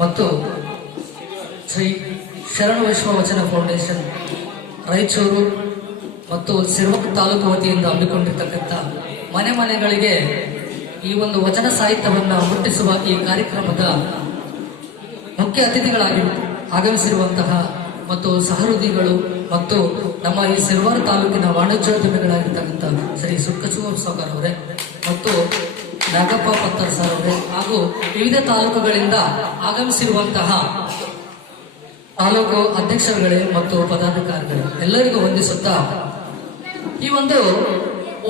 ಮತ್ತು ಶ್ರೀ ಶರಣ ವಿಶ್ವ ವಚನ ಫೌಂಡೇಶನ್ ರಾಯಚೂರು ಮತ್ತು ಸಿರ್ವಕ್ ತಾಲೂಕು ವತಿಯಿಂದ ಹಮ್ಮಿಕೊಂಡಿರ್ತಕ್ಕಂಥ ಮನೆ ಮನೆಗಳಿಗೆ ಈ ಒಂದು ವಚನ ಸಾಹಿತ್ಯವನ್ನು ಮುಟ್ಟಿಸುವ ಈ ಕಾರ್ಯಕ್ರಮದ ಮುಖ್ಯ ಅತಿಥಿಗಳಾಗಿ ಆಗಮಿಸಿರುವಂತಹ ಮತ್ತು ಸಹೃದಿಗಳು ಮತ್ತು ನಮ್ಮ ಈ ಸಿರುವಾರ ತಾಲೂಕಿನ ವಾಣಿಜ್ಯೋದ್ಯಮಿಗಳಾಗಿರ್ತಕ್ಕಂಥ ಶ್ರೀ ಸುಕ್ಕಚೂರ್ ಸಾಗರ್ ಅವರೇ ಮತ್ತು ನಾಗಪ್ಪ ಪತ್ತರ್ ಸರ್ ಅವರು. ಹಾಗೂ ವಿವಿಧ ತಾಲೂಕುಗಳಿಂದ ಆಗಮಿಸಿರುವಂತಹ ತಾಲೂಕು ಅಧ್ಯಕ್ಷರುಗಳೇ ಮತ್ತು ಪದಾಧಿಕಾರಿಗಳು ಎಲ್ಲರಿಗೂ ವಂದಿಸುತ್ತಾ ಈ ಒಂದು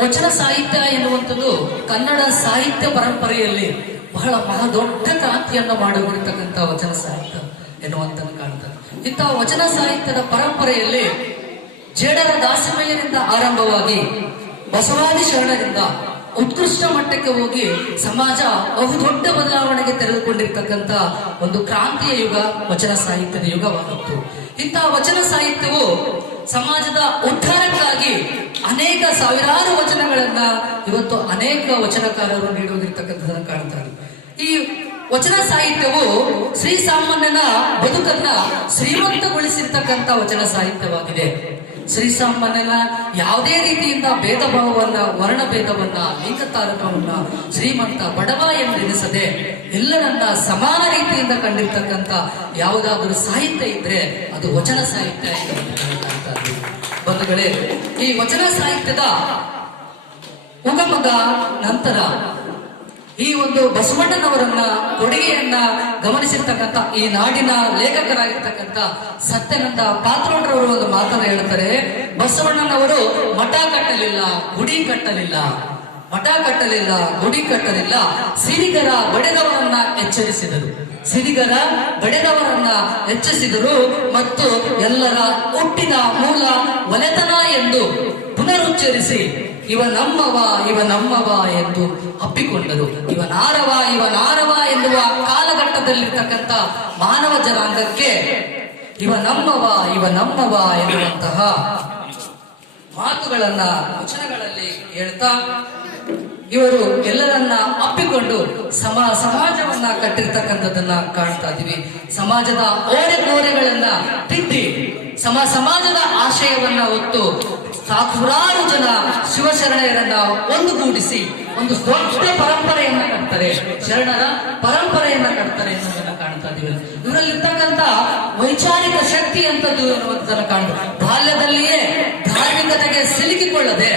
ವಚನ ಸಾಹಿತ್ಯ ಎನ್ನುವಂಥದ್ದು ಕನ್ನಡ ಸಾಹಿತ್ಯ ಪರಂಪರೆಯಲ್ಲಿ ಬಹಳ ಬಹಳ ದೊಡ್ಡ ಕ್ರಾಂತಿಯನ್ನು ಮಾಡಿರ್ತಕ್ಕಂಥ ವಚನ ಸಾಹಿತ್ಯ ಎನ್ನುವಂಥದ್ದು ಕಾಣ್ತದೆ. ಇಂತಹ ವಚನ ಸಾಹಿತ್ಯದ ಪರಂಪರೆಯಲ್ಲಿ ಜೇಡರ ದಾಸಮಯ್ಯರಿಂದ ಆರಂಭವಾಗಿ ಬಸವಾದಿ ಶರಣರಿಂದ ಉತ್ಕೃಷ್ಟ ಮಟ್ಟಕ್ಕೆ ಹೋಗಿ ಸಮಾಜ ಬಹುದೊಡ್ಡ ಬದಲಾವಣೆಗೆ ತೆರೆದುಕೊಂಡಿರ್ತಕ್ಕಂಥ ಒಂದು ಕ್ರಾಂತಿಯ ಯುಗ, ವಚನ ಸಾಹಿತ್ಯದ ಯುಗವಾಗಿತ್ತು. ಇಂತಹ ವಚನ ಸಾಹಿತ್ಯವು ಸಮಾಜದ ಉದ್ಧಾರಕ್ಕಾಗಿ ಅನೇಕ ಸಾವಿರಾರು ವಚನಗಳನ್ನ ಇವತ್ತು ಅನೇಕ ವಚನಕಾರರು ನೀಡುವುದಿರ್ತಕ್ಕಂಥದ್ದನ್ನು ಕಾಣ್ತಾರೆ ಈ ವಚನ ಸಾಹಿತ್ಯವು ಶ್ರೀ ಸಾಮಾನ್ಯನ ಬದುಕನ್ನ ಶ್ರೀಮಂತಗೊಳಿಸಿರ್ತಕ್ಕಂಥ ವಚನ ಸಾಹಿತ್ಯವಾಗಿದೆ. ಶ್ರೀ ಸಾಮಾನ್ಯನ ಯಾವುದೇ ರೀತಿಯಿಂದ ಭೇದ ಭಾವವನ್ನ ವರ್ಣ ಭೇದವನ್ನ ಲಿಂಗ ತಾರಕವನ್ನ ಶ್ರೀಮಂತ ಬಡವ ಎಂದೆನಿಸದೆ ಎಲ್ಲರನ್ನ ಸಮಾನ ರೀತಿಯಿಂದ ಕಂಡಿರ್ತಕ್ಕಂಥ ಯಾವುದಾದರೂ ಸಾಹಿತ್ಯ ಇದ್ರೆ ಅದು ವಚನ ಸಾಹಿತ್ಯ. ಬಂಧುಗಳೇ, ಈ ವಚನ ಸಾಹಿತ್ಯದ ಉಗಮದ ನಂತರ ಈ ಒಂದು ಬಸವಣ್ಣನವರನ್ನ ಕೊಡುಗೆಯನ್ನ ಗಮನಿಸಿರ್ತಕ್ಕಂಥ ಈ ನಾಡಿನ ಲೇಖಕರಾಗಿರ್ತಕ್ಕಂಥ ಸತ್ಯನಂದ ಪಾತ್ರೋಡ್ರವರು ಒಂದು ಮಾತನ್ನ ಹೇಳ್ತಾರೆ ಬಸವಣ್ಣನವರು ಮಠ ಕಟ್ಟಲಿಲ್ಲ, ಗುಡಿ ಕಟ್ಟಲಿಲ್ಲ. ಮಠ ಕಟ್ಟಲಿಲ್ಲ, ಗುಡಿ ಕಟ್ಟಲಿಲ್ಲ. ಸಿರಿಗರ ಬಡೆದವರನ್ನ ಎಚ್ಚರಿಸಿದರು. ಸಿರಿಗರ ಬಡೆದವರನ್ನ ಎಚ್ಚರಿಸಿದರು ಮತ್ತು ಎಲ್ಲರ ಹುಟ್ಟಿನ ಮೂಲ ಒಲೆತನ ಎಂದು ಪುನರುಚ್ಚರಿಸಿ ಇವ ನಮ್ಮವ ಇವ ನಮ್ಮವ ಎಂದು ಅಪ್ಪಿಕೊಂಡರು. ಇವನಾರವ ಇವನಾರವ ಇವ ನಾರವ ಎನ್ನುವ ಕಾಲಘಟ್ಟದಲ್ಲಿರ್ತಕ್ಕಂಥ ಮಾನವ ಜನಾಂಗಕ್ಕೆ ಇವ ನಮ್ಮವ ಇವ ನಮ್ಮವ ಎನ್ನುವಂತಹ ಮಾತುಗಳನ್ನ, ವಚನಗಳಲ್ಲಿ ಹೇಳ್ತಾ ಇವರು ಎಲ್ಲರನ್ನ ಅಪ್ಪಿಕೊಂಡು ಸಮ, ಸಮಾಜವನ್ನ ಕಟ್ಟಿರ್ತಕ್ಕಂಥದ್ದನ್ನ ಕಾಣ್ತಾ ಇದೀವಿ ಸಮಾಜದ ಓರೆ ಕೋರೆಗಳನ್ನ ತಿದ್ದಿ, ಸಮ, ಸಮಾಜದ ಆಶಯವನ್ನ ಹೊತ್ತು ಸಾವಿರಾರು ಜನ ಶಿವಶರಣೆಯರನ್ನ ಒಂದುಗೂಡಿಸಿ ಒಂದು ದೊಡ್ಡ ಪರಂಪರೆಯನ್ನ ಕಟ್ತಾರೆ. ಶರಣರ ಪರಂಪರೆಯನ್ನ ಕಟ್ತಾರೆ ಎನ್ನುವುದನ್ನ ಕಾಣ್ತಾ ಇದೀವಿ ಇವರಲ್ಲಿರ್ತಕ್ಕಂತ ವೈಚಾರಿಕ ಶಕ್ತಿ ಅಂತದ್ದು ಅನ್ನುವಂಥದ್ದನ್ನ ಕಾಣ್ಬೋದು. ಬಾಲ್ಯದಲ್ಲಿಯೇ ಧಾರ್ಮಿಕತೆಗೆ ಸಿಲುಕಿಕೊಳ್ಳದೆ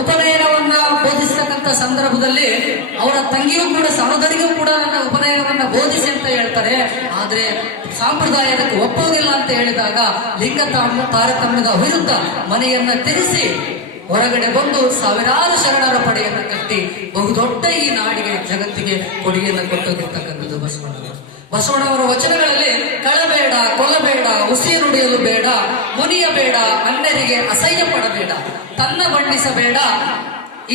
ಉಪನಯನವನ್ನ ಬೋಧಿಸ್ತಕ್ಕಂಥ ಸಂದರ್ಭದಲ್ಲಿ ಅವರ ತಂಗಿಯೂ ಕೂಡ, ಸಹೋದರಿಗೂ ಕೂಡ ನನ್ನ ಉಪನಯನವನ್ನ ಬೋಧಿಸಿ ಅಂತ ಹೇಳ್ತಾರೆ. ಆದ್ರೆ ಸಾಂಪ್ರದಾಯಕ್ಕೆ ಒಪ್ಪುವುದಿಲ್ಲ ಅಂತ ಹೇಳಿದಾಗ ಲಿಂಗ ತಾರ- ತಾರತಮ್ಯದ ವಿರುದ್ಧ ಮನೆಯನ್ನ ತಿರುಸಿ ಹೊರಗಡೆ ಬಂದು ಸಾವಿರಾರು ಶರಣರ ಪಡೆಯನ್ನು ಕಟ್ಟಿ ಬಹುದೊಡ್ಡ ಈ ನಾಡಿಗೆ, ಜಗತ್ತಿಗೆ ಕೊಡುಗೆಯನ್ನು ಕೊಟ್ಟಿರ್ತಕ್ಕಂಥದ್ದು ಬಸವಣ್ಣನವರು. ಬಸವಣ್ಣವರ ವಚನಗಳಲ್ಲಿ ಕಳಬೇಡ, ಕೊಲ್ಲಬೇಡ ಉಸಿರುಡಿಯಲು ಬೇಡ, ಮುನಿಯಬೇಡ ಅನ್ಯರಿಗೆ ಅಸಹ್ಯ ಪಡಬೇಡ, ತನ್ನ ಬಣ್ಣಿಸಬೇಡ,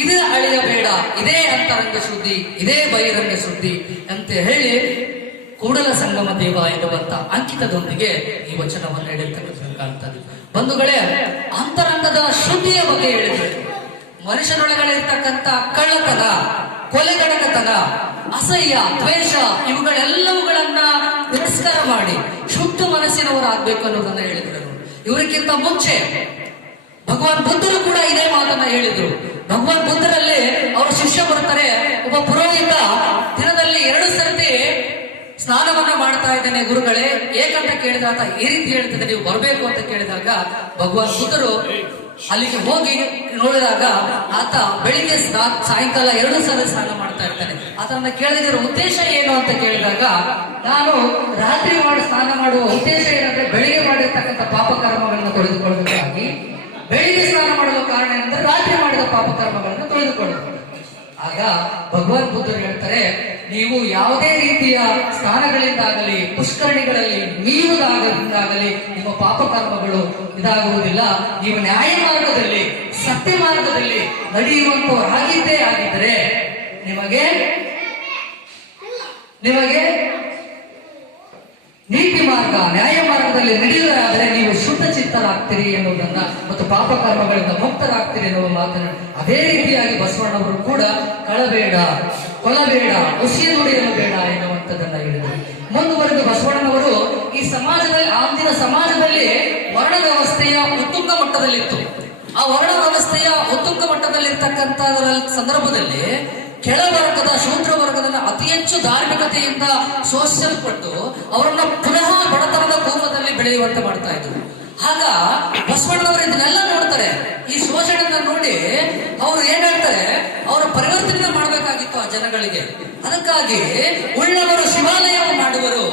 ಇದು ಅಳಿಯಬೇಡ, ಇದೇ ಅಂತರಂಗ ಸುದ್ದಿ, ಇದೇ ಬಹಿರಂಗ ಸುದ್ದಿ ಅಂತ ಹೇಳಿ ಕೂಡಲ ಸಂಗಮ ದೇವ ಎನ್ನುವಂತ ಅಂಕಿತದೊಂದಿಗೆ ಈ ವಚನವನ್ನು ಹೇಳಿರ್ತಕ್ಕಂಥ ಬಂಧುಗಳೇ, ಅಂತರಂಗದ ಶುದ್ಧಿಯ ಬಗ್ಗೆ ಹೇಳಿದ್ರು. ಮನುಷ್ಯನೊಳಗಡೆ ಇರ್ತಕ್ಕಂಥ ಕಳ್ಳತನ, ಕೊಲೆಗಡಕತನ ಅಸಹ್ಯ, ದ್ವೇಷ, ಇವುಗಳೆಲ್ಲವುಗಳನ್ನ ತಿರಸ್ಕಾರ ಮಾಡಿ ಶುದ್ಧ ಮನಸ್ಸಿನವರಾಗಬೇಕು ಅನ್ನೋದನ್ನ ಹೇಳಿದ್ರು ಇವರಿಗಿಂತ ಮುಂಚೆ ಭಗವಾನ್ ಬುದ್ಧರು ಕೂಡ ಇದೇ ಮಾತನ್ನ ಹೇಳಿದ್ರು. ಭಗವಾನ್ ಬುದ್ಧರಲ್ಲಿ ಅವರ ಶಿಷ್ಯ ಬರ್ತಾರೆ, ಒಬ್ಬ ಪುರೋಹಿತ ದಿನದಲ್ಲಿ ಎರಡು ಸರ್ತಿ ಸ್ನಾನವನ್ನ ಮಾಡ್ತಾ ಇದ್ದೇನೆ ಗುರುಗಳೇ, ಏಕಂತ ಕೇಳಿದಾಗ ಈ ರೀತಿ ಹೇಳ್ತಿದ್ದೆ ನೀವು ಬರಬೇಕು ಅಂತ ಕೇಳಿದಾಗ ಭಗವಾನ್ ಬುದ್ಧರು ಅಲ್ಲಿಗೆ ಹೋಗಿ ನೋಡಿದಾಗ ಆತ ಬೆಳಿಗ್ಗೆ ಸಾಯಂಕಾಲ ಎರಡು ಸಲ ಸ್ನಾನ ಮಾಡ್ತಾ ಇರ್ತಾನೆ. ಆತನ ಕೇಳಿದಿರೋ ಉದ್ದೇಶ ಏನು ಅಂತ ಕೇಳಿದಾಗ, ನಾನು ರಾತ್ರಿ ಮಾಡಿ, ಸ್ನಾನ ಮಾಡುವ ಉದ್ದೇಶ ಏನಂದ್ರೆ ಬೆಳಿಗ್ಗೆ ಮಾಡಿರ್ತಕ್ಕಂಥ ಪಾಪಕರ್ಮಗಳನ್ನು ತೊಳೆದುಕೊಳ್ಳಬೇಕಾಗಿ ಬೆಳಿಗ್ಗೆ ಸ್ನಾನ ಮಾಡುವ ಕಾರಣ ಏನಂದ್ರೆ ರಾತ್ರಿ ಮಾಡಿದ ಪಾಪಕರ್ಮಗಳನ್ನು ತೊಳೆದುಕೊಳ್ಳಬೇಕು ಆಗ ಭಗವಾನ್ ಬುದ್ಧರು ಹೇಳ್ತಾರೆ, ನೀವು ಯಾವುದೇ ರೀತಿಯ ಸ್ಥಾನಗಳಿಂದಾಗಲಿ ಪುಷ್ಕರಣಿಗಳಲ್ಲಿ ಮೀರುದಾಗದಿಂದಾಗಲಿ ನಿಮ್ಮ ಪಾಪಕರ್ಮಗಳು ಇದಾಗುವುದಿಲ್ಲ. ನೀವು ನ್ಯಾಯ ಮಾರ್ಗದಲ್ಲಿ, ಸತ್ಯ ಮಾರ್ಗದಲ್ಲಿ ನಡೆಯುವಂತವರಾಗಿದ್ದೇ ಆಗಿದ್ದರೆ ನಿಮಗೆ ನಿಮಗೆ ನೀತಿ ಮಾರ್ಗ, ನ್ಯಾಯ ಮಾರ್ಗದಲ್ಲಿ ಶುದ್ಧ ಚಿತ್ತರಾಗ್ತೀರಿ ಎನ್ನುವುದನ್ನ ಮತ್ತು ಪಾಪ ಕರ್ಮಗಳಿಂದ ಮುಕ್ತರಾಗ್ತೀರಿ ಎನ್ನುವ ಮಾತನ್ನು ಅದೇ ರೀತಿಯಾಗಿ ಬಸವಣ್ಣವರು ಕೂಡ ಕಳಬೇಡ ಕೊಲಬೇಡ ಉಸಿರು ನುಡಿಯಲು ಬೇಡ ಎನ್ನುವಂಥದ್ದನ್ನ ಹೇಳಿದರು. ಮುಂದುವರೆದು ಬಸವಣ್ಣನವರು ಈ ಸಮಾಜದಲ್ಲಿ, ಅಂದಿನ ಸಮಾಜದಲ್ಲಿ ವರ್ಣ ವ್ಯವಸ್ಥೆಯ ಉತ್ತುಂಗ ಮಟ್ಟದಲ್ಲಿತ್ತು. ಆ ವರ್ಣ ವ್ಯವಸ್ಥೆಯ ಉತ್ತುಂಗ ಮಟ್ಟದಲ್ಲಿರ್ತಕ್ಕಂಥ ಸಂದರ್ಭದಲ್ಲಿ ಕೆಳವರ್ಗದ ಶೂದ್ರ ವರ್ಗದನ್ನ ಅತಿ ಹೆಚ್ಚು ಧಾರ್ಮಿಕತೆಯಿಂದ ಶೋಷಿಸಲ್ಪಟ್ಟು ಅವರನ್ನ ಪುನಃ ಬಡತನದ ಕೋಮದಲ್ಲಿ ಬೆಳೆಯುವಂತೆ ಮಾಡ್ತಾ ಇದ್ರು. ಆಗ ಬಸವಣ್ಣವರು ಇದನ್ನೆಲ್ಲ ನೋಡ್ತಾರೆ. ಈ ಶೋಷಣೆಯನ್ನ ನೋಡಿ ಅವ್ರು ಏನಾಗ್ತಾರೆ ಅವರ ಪರಿವರ್ತನೆ ಮಾಡಬೇಕಾಗಿತ್ತು ಆ ಜನಗಳಿಗೆ. ಅದಕ್ಕಾಗಿ ಉಳ್ಳವರು ಶಿವಾಲಯ ಮಾಡುವರು.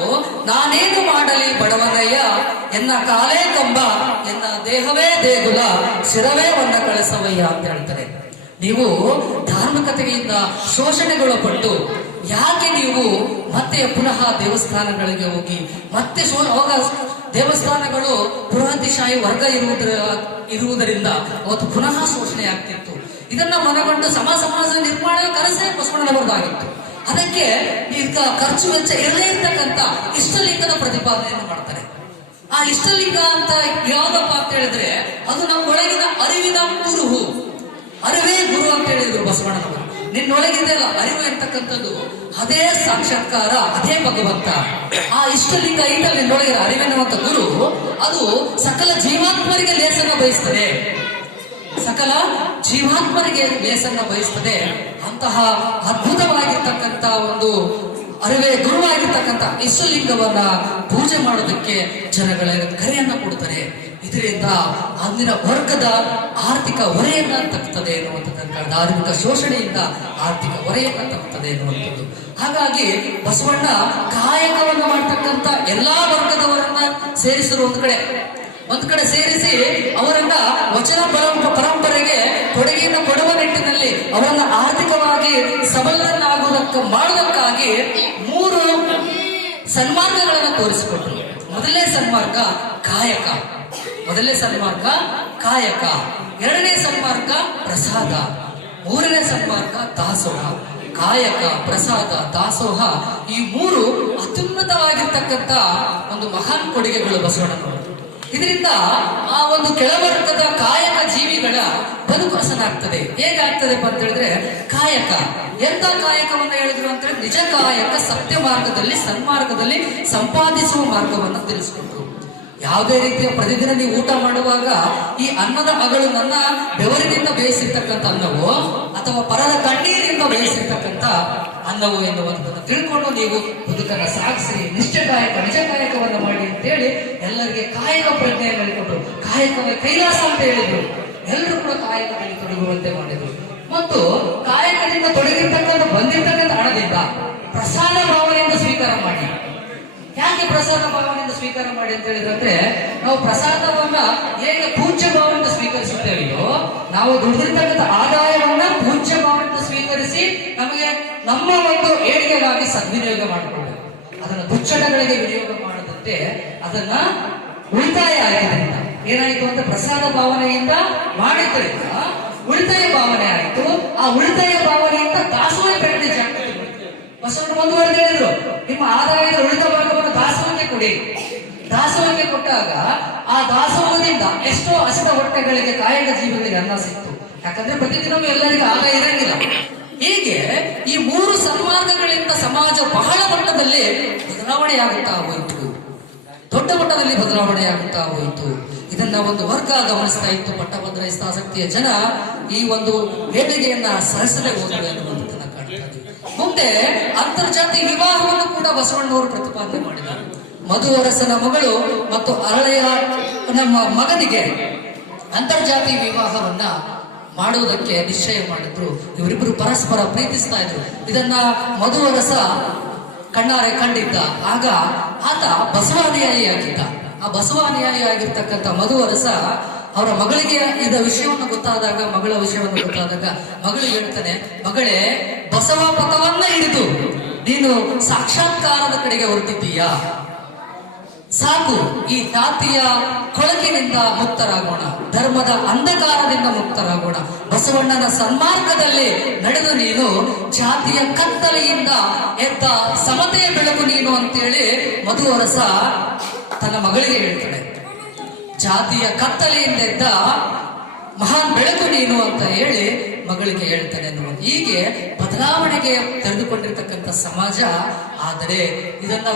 ನಾನೇನು ಮಾಡಲಿ ಬಡವನಯ್ಯ? ಎನ್ನ ಕಾಲೇ ಕಂಬ, ಎನ್ನ ದೇಹವೇ ದೇಗುಲ, ಶಿರವೇ ಒಂದ ಕಳಸವಯ್ಯ ಅಂತ ಹೇಳ್ತಾರೆ. ನೀವು ಧಾರ್ಮಿಕತೆಯಿಂದ ಶೋಷಣೆಗೊಳಪಟ್ಟು ಯಾಕೆ ನೀವು ಮತ್ತೆ ಪುನಃ ದೇವಸ್ಥಾನಗಳಿಗೆ ಹೋಗಿ, ಮತ್ತೆ ಸೋ ಅವಾಗ ದೇವಸ್ಥಾನಗಳು ಬೃಹತಿಶಾಹಿ ವರ್ಗ ಇರುವುದರ ಇರುವುದರಿಂದ ಅವತ್ತು ಪುನಃ ಶೋಷಣೆ ಆಗ್ತಿತ್ತು. ಇದನ್ನ ಮನಗೊಂಡು ಸಮ ಸಮಾಜ ನಿರ್ಮಾಣ ಕನಸೇ ಬಸವಣ್ಣನವರದಾಗಿತ್ತು ಅದಕ್ಕೆ ಈಗ ಖರ್ಚು ವೆಚ್ಚ ಇರಲೇ ಇರ್ತಕ್ಕಂಥ ಇಷ್ಟಲಿಂಗದ ಪ್ರತಿಪಾದನೆಯನ್ನು ಮಾಡ್ತಾರೆ. ಆ ಇಷ್ಟಲಿಂಗ ಅಂತ ಯಾವ್ದಪ್ಪ ಅಂತ ಹೇಳಿದ್ರೆ, ಅದು ನಮ್ಮ ಒಳಗಿನ ಅರಿವಿನ ಕುರುಹು ಅರಿವೇ ಗುರು ಅಂತ ಹೇಳಿದ್ರು ಬಸವಣ್ಣನವರು. ನಿನ್ನೊಳಗಿದೆಯಲ್ಲ ಅರಿವು ಇರ್ತಕ್ಕಂಥದ್ದು ಅದೇ ಸಾಕ್ಷಾತ್ಕಾರ, ಅದೇ ಭಗವಂತ. ಆ ಇಷ್ಟಲಿಂಗ ಇಂದ ನಿನ್ನೊಳಗಿನ ಅರಿವೆನ್ನುವಂತ ಗುರು, ಅದು ಸಕಲ ಜೀವಾತ್ಮರಿಗೆ ಲೇಸನ್ನ ಬಯಸ್ತದೆ. ಸಕಲ ಜೀವಾತ್ಮರಿಗೆ ಲೇಸನ್ನ ಬಯಸ್ತದೆ. ಅಂತಹ ಅದ್ಭುತವಾಗಿರ್ತಕ್ಕಂಥ ಒಂದು ಅರಿವೇ ಗುರುವಾಗಿರ್ತಕ್ಕಂಥ ಇಷ್ಟಲಿಂಗವನ್ನ ಪೂಜೆ ಮಾಡೋದಕ್ಕೆ ಜನಗಳ ಕರೆಯನ್ನ ಕೊಡ್ತಾರೆ. ಇದರಿಂದ ಅಂದಿನ ವರ್ಗದ ಆರ್ಥಿಕ ಹೊರೆಯನ್ನ ತಗ್ತದೆ ಎನ್ನುವಂಥದ್ದು ಧಾರ್ಮಿಕ ಶೋಷಣೆಯಿಂದ ಆರ್ಥಿಕ ಹೊರೆಯನ್ನ ತಗ್ತದೆ ಎನ್ನುವಂಥದ್ದು. ಹಾಗಾಗಿ ಬಸವಣ್ಣ ಕಾಯಕವನ್ನು ಮಾಡ್ತಕ್ಕಂಥ ಎಲ್ಲಾ ವರ್ಗದವರನ್ನ ಸೇರಿಸಲು ಒಂದು ಕಡೆ. ಒಂದು ಕಡೆ ಸೇರಿಸಿ ಅವರನ್ನ ವಚನ ಪರಂಪ, ಪರಂಪರೆಗೆ ಕೊಡುಗೆಯನ್ನು ಕೊಡುವ ನಿಟ್ಟಿನಲ್ಲಿ ಅವರನ್ನ ಆರ್ಥಿಕವಾಗಿ ಸಬಲರನ್ನಾಗುವುದಕ್ಕೆ ಮಾಡುವುದಕ್ಕಾಗಿ ಮೂರು ಸನ್ಮಾರ್ಗಗಳನ್ನು ತೋರಿಸಿಕೊಟ್ರು. ಮೊದಲನೇ ಸನ್ಮಾರ್ಗ ಕಾಯಕ. ಮೊದಲನೇ ಸನ್ಮಾರ್ಗ ಕಾಯಕ, ಎರಡನೇ ಸನ್ಮಾರ್ಗ ಪ್ರಸಾದ, ಮೂರನೇ ಸನ್ಮಾರ್ಗ ದಾಸೋಹ. ಕಾಯಕ, ಪ್ರಸಾದ, ದಾಸೋಹ ಈ ಮೂರು ಅತ್ಯುನ್ನತವಾಗಿರ್ತಕ್ಕಂಥ ಒಂದು ಮಹಾನ್ ಕೊಡುಗೆಗಳು ಬಸವಣ್ಣನವರು. ಇದರಿಂದ ಆ ಒಂದು ಕೆಳವರ್ಗದ ಕಾಯಕ ಜೀವಿಗಳ ಬದುಕು ಹಸನಾಗ್ತದೆ. ಹೇಗಾಗ್ತದೆ ಅಂತ ಹೇಳಿದ್ರೆ, ಕಾಯಕ ಎಂತ ಕಾಯಕವನ್ನು ಹೇಳಿದ್ರು ಅಂತ ನಿಜ ಕಾಯಕ ಸತ್ಯ ಮಾರ್ಗದಲ್ಲಿ, ಸನ್ಮಾರ್ಗದಲ್ಲಿ ಸಂಪಾದಿಸುವ ಮಾರ್ಗವನ್ನು ತಿಳಿಸ್ಕೊಟ್ರು ಯಾವುದೇ ರೀತಿಯ ಪ್ರತಿದಿನ ನೀವು ಊಟ ಮಾಡುವಾಗ ಈ ಅನ್ನದ ಮಗಳು ನನ್ನ ಬೆವರಿನಿಂದ ಬೇಯಿಸಿರ್ತಕ್ಕಂಥ ಅನ್ನವು ಅಥವಾ ಪರದ ಕಣ್ಣೀರಿಂದ ಬೇಯಿಸಿರ್ತಕ್ಕಂಥ ಅನ್ನವು ಎನ್ನುವಂಥದ್ದನ್ನು ತಿಳ್ಕೊಂಡು ನೀವು ಬದುಕನ್ನ ಸಾಗಿಸಿ ನಿಷ್ಠ ನಿಜಕಾಯಕವನ್ನು ಮಾಡಿ ಅಂತ ಅಂತೇಳಿ ಎಲ್ಲರಿಗೆ ಕಾಯಕ ಪ್ರಜ್ಞೆಯನ್ನು ಹೇಳಿಕೊಟ್ರು ಕಾಯಕವೇ ಕೈಲಾಸ ಅಂತ ಹೇಳಿದ್ರು. ಎಲ್ಲರೂ ಕೂಡ ಕಾಯಕದಲ್ಲಿ ತೊಡಗುವಂತೆ ಮಾಡಿದ್ರು. ಮತ್ತು ಕಾಯಕದಿಂದ ತೊಡಗಿರ್ತಕ್ಕಂಥ, ಬಂದಿರ್ತಕ್ಕಂಥ ಹಣದಿಂದ ಪ್ರಸಾದ ಭಾವನೆಯಿಂದ ಸ್ವೀಕಾರ ಮಾಡಿ. ಯಾಕೆ ಪ್ರಸಾದ ಭಾವನೆಯಿಂದ ಸ್ವೀಕಾರ ಮಾಡಿ ಅಂತ ಹೇಳಿದ್ರೆ ನಾವು ಪ್ರಸಾದವನ್ನ ಹೇಗೆ ಪೂಜ್ಯ ಭಾವನೆಯಿಂದ ಸ್ವೀಕರಿಸುತ್ತೇವೆಯೋ ನಾವು ದುಡಿದಿರ್ತಕ್ಕಂಥ ಆದಾಯವನ್ನ ಪೂಜ್ಯ ಭಾವನೆಯಿಂದ ಸ್ವೀಕರಿಸಿ ನಮಗೆ ನಮ್ಮ ಒಂದು ಏಳಿಗೆಗಾಗಿ ಸದ್ವಿನಿಯೋಗ ಮಾಡಿಕೊಳ್ಳಿ ಅದನ್ನ ದುಚ್ಚಟಗಳಿಗೆ ವಿನಿಯೋಗ ಮಾಡದಂತೆ ಅದನ್ನ ಉಳಿತಾಯ ಆಯ್ತದಿಂದ. ಏನಾಯ್ತು ಅಂತ ಪ್ರಸಾದ ಭಾವನೆಯಿಂದ ಮಾಡಿದ್ದರಿಂದ, ಉಳಿತಾಯ ಭಾವನೆ ಆಯಿತು. ಆ ಉಳಿತಾಯ ಭಾವನೆಯಿಂದ ದಾಸೋಹ ಬೆಳವಣಿಗೆ ಜಾಗೃತಿ ಬಸವಣ್ಣ ಮುಂದುವರೆದು ಹೇಳಿದ್ರು ನಿಮ್ಮ ಆದಾಯದ ಉಳಿತಾಯ ಕೊಡಿ. ದಾಸೋಹಕ್ಕೆ ಕೊಟ್ಟಾಗ ಆ ದಾಸೋಹದಿಂದ ಎಷ್ಟೋ ಹಸಿದ ಹೊಟ್ಟೆಗಳಿಗೆ ಕಾಯಕ ಜೀವನದಲ್ಲಿ ಅನ್ನ ಸಿಕ್ತು. ಯಾಕಂದ್ರೆ ಪ್ರತಿದಿನವೂ ಎಲ್ಲರಿಗೂ ಆಗ ಇರಂಗಿಲ್ಲ. ಹೀಗೆ ಈ ಮೂರು ಸನ್ಮಾರ್ಗಗಳಿಂದ ಸಮಾಜ ಬಹಳ ಮಟ್ಟದಲ್ಲಿ ಬದಲಾವಣೆಯಾಗುತ್ತಾ ಹೋಯಿತು. ದೊಡ್ಡ ಮಟ್ಟದಲ್ಲಿ ಬದಲಾವಣೆಯಾಗುತ್ತಾ ಹೋಯಿತು. ಇದನ್ನ ಒಂದು ವರ್ಗ ಗಮನಿಸ್ತಾ ಇತ್ತು. ಪಟ್ಟಭದ್ರ ಆಸಕ್ತಿಯ ಜನ ಈ ಒಂದು ವೇದಿಕೆಯನ್ನ ಸಹಿಸಲೇ ಹೋದರು ಎನ್ನುವಂಥದ್ದನ್ನ ಕಾಣ್ತಾ ಮುಂದೆ ಅಂತರ್ಜಾತಿ ವಿವಾಹವನ್ನು ಕೂಡ ಬಸವಣ್ಣವರು ಪ್ರತಿಪಾದನೆ ಮಾಡಿದರು ಮಧುವರಸನ ಮಗಳು ಮತ್ತು ಅರಳೆಯ ನಮ್ಮ ಮಗನಿಗೆ ಅಂತರ್ಜಾತಿ ವಿವಾಹವನ್ನ ಮಾಡುವುದಕ್ಕೆ ನಿಶ್ಚಯ ಮಾಡಿದ್ರು. ಇವರಿಬ್ಬರು ಪರಸ್ಪರ ಪ್ರೀತಿಸ್ತಾ ಇದ್ರು. ಇದನ್ನ ಮಧುವರಸ ಕಣ್ಣಾರೆ ಕಂಡಿದ್ದ. ಆಗ ಆತ ಬಸವಾನುಯಾಯಿ ಆಗಿದ್ದ. ಆ ಬಸವಾನುಯಾಯಿ ಆಗಿರ್ತಕ್ಕಂಥ ಮಧುವರಸ ಅವರ ಮಗಳಿಗೆ ಇದ ವಿಷಯವನ್ನು ಗೊತ್ತಾದಾಗ, ಮಗಳ ವಿಷಯವನ್ನು ಗೊತ್ತಾದಾಗ ಮಗಳು ಹೇಳ್ತಾನೆ, ಮಗಳೇ ಬಸವ ಪಥವನ್ನ ಹಿಡಿದು ನೀನು ಸಾಕ್ಷಾತ್ಕಾರದ ಕಡೆಗೆ ಹೊರಟಿದ್ದೀಯಾ? ಸಾಕು, ಈ ಜಾತಿಯ ಕೊಳಕಿನಿಂದ ಮುಕ್ತರಾಗೋಣ. ಧರ್ಮದ ಅಂಧಕಾರದಿಂದ ಮುಕ್ತರಾಗೋಣ. ಬಸವಣ್ಣನ ಸನ್ಮಾರ್ಗದಲ್ಲಿ ನಡೆದು ನೀನು ಜಾತಿಯ ಕತ್ತಲೆಯಿಂದ ಎದ್ದ ಸಮತೆಯ ಬೆಳಕು ನೀನು ಅಂತೇಳಿ ಮಧುವರಸ ತನ್ನ ಮಗಳಿಗೆ ಹೇಳ್ತಾಳೆ. ಜಾತಿಯ ಕತ್ತಲೆಯಿಂದ ಎದ್ದ ಮಹಾನ್ ಬೆಳಕು ನೀನು ಅಂತ ಹೇಳಿ ಮಗಳಿಗೆ ಹೇಳ್ತಾನೆ ಅನ್ನುವ ಹೀಗೆ ಬದಲಾವಣೆಗೆ ತೆರೆದುಕೊಂಡಿರ್ತಕ್ಕಂಥ ಸಮಾಜ ಆದರೆ ಇದನ್ನ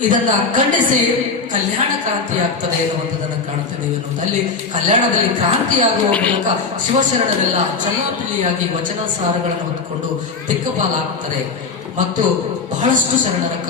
ಇದನ್ನ ಖಂಡಿಸಿ ಕಲ್ಯಾಣ ಕ್ರಾಂತಿ ಆಗ್ತದೆ ಎನ್ನುವಂಥದ್ದನ್ನು ಕಾಣುತ್ತಿದ್ದೇವೆ ಎನ್ನುವುದಲ್ಲಿ ಕಲ್ಯಾಣದಲ್ಲಿ ಕ್ರಾಂತಿಯಾಗುವ ಮೂಲಕ ಶಿವಶರಣರೆಲ್ಲ ಚಲಾಪಿಲಿಯಾಗಿ ವಚನ ಸಾರಗಳನ್ನು ಹೊತ್ತುಕೊಂಡು ದಿಕ್ಕಪಾಲಾಗ್ತಾರೆ. ಮತ್ತು ಬಹಳಷ್ಟು ಶರಣರ